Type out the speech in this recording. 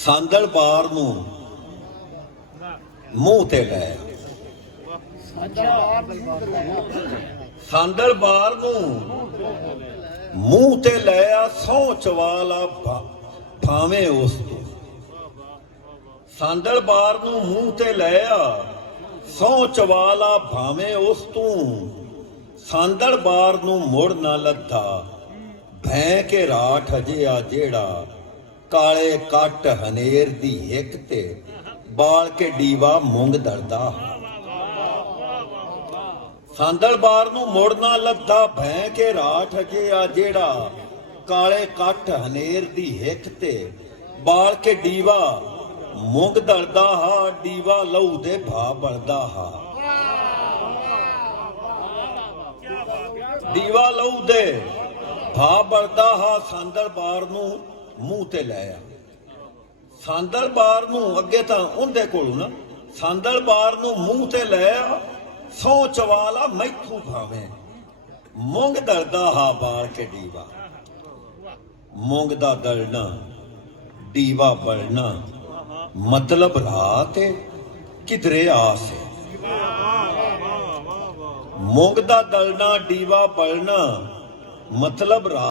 ਸਾਂਦਲ ਬਾਰ ਨੂੰ ਮੂੰਹ ਤੇ ਲੈ ਸਾਂਦਲ ਬਾਰ ਨੂੰ ਮੂੰਹ ਤੇ ਲੈ ਆ ਸਹੁੰ ਚਵਾਲਾ ਭਾਵੇਂ ਉਸ ਤੋਂ ਸਾਂਦਲ ਬਾਰ ਨੂੰ ਮੂੰਹ ਤੇ ਲੈ ਆ ਸਹੁੰ ਚਵਾਲਾ ਭਾਵੇਂ ਉਸ ਤੋਂ ਸਾਂਦਲ ਬਾਰ ਨੂੰ ਮੁੜ ਨਾ ਲੱਥਾ ਭੈਂ ਕੇ ਰਾਠ ਅਜੇ ਆ ਜਿਹੜਾ ਕਾਲੇ ਕੱਟ ਹਨੇਰ ਦੀ ਹਿੱਕ ਤੇ ਬਾਲ ਕੇ ਡੀਵਾ ਮੁੰਗ ਦਰਦਾ ਸਾਂਦਲ ਬਾਰ ਨੂੰ ਮੁੜ ਨਾ ਲੱਥਾ ਭੈਂ ਕੇ ਰਾਠ ਅਜੇ ਆ ਜਿਹੜਾ ਕਾਲੇ ਕੱਟ ਹਨੇਰ ਦੀ ਹਿੱਕ ਤੇ ਬਾਲ ਕੇ ਡੀਵਾ ਮੁੰਗ ਦਰਦਾ ਹਾ ਡੀਵਾ ਲਹੂ ਦੇ ਭਾ ਬਲਦਾ ਹਾ ਦੀਵਾ ਲਹੂ ਦੇ ਭਾ ਬਲਦਾ ਹਾ ਸਾਂਦਲ ਬਾਰ ਨੂੰ ਮੂੰਹ ਤੇ ਲੈ ਆ ਸਾਂਦਲ ਬਾਰ ਨੂੰ ਅੱਗੇ ਤਾਂ ਉਹਦੇ ਕੋਲੋਂ ਨਾ ਸਾਂਦਲ ਬਾਰ ਨੂੰ ਮੂੰਹ ਤੇ ਲੈ ਆ ਸਹੁੰ ਚਵਾਲਾ ਮੈਥੋਂ ਭਾਵੇਂ ਮੁੰਗ ਦਰਦਾ ਹਾ ਬਾਲ ਕੇ ਡੀਵਾ ਮੁੰਗ ਦਾ ਦਲਣਾ ਡੀਵਾ ਬਲਣਾ ਮਤਲਬ ਰਾਤ ਕਿਧਰੇ ਆਸ ਮੁੰਗ ਦਾ ਦਲਣਾ ਡੀਵਾ ਬਲਣਾ ਮਤਲਬ ਰਾਤ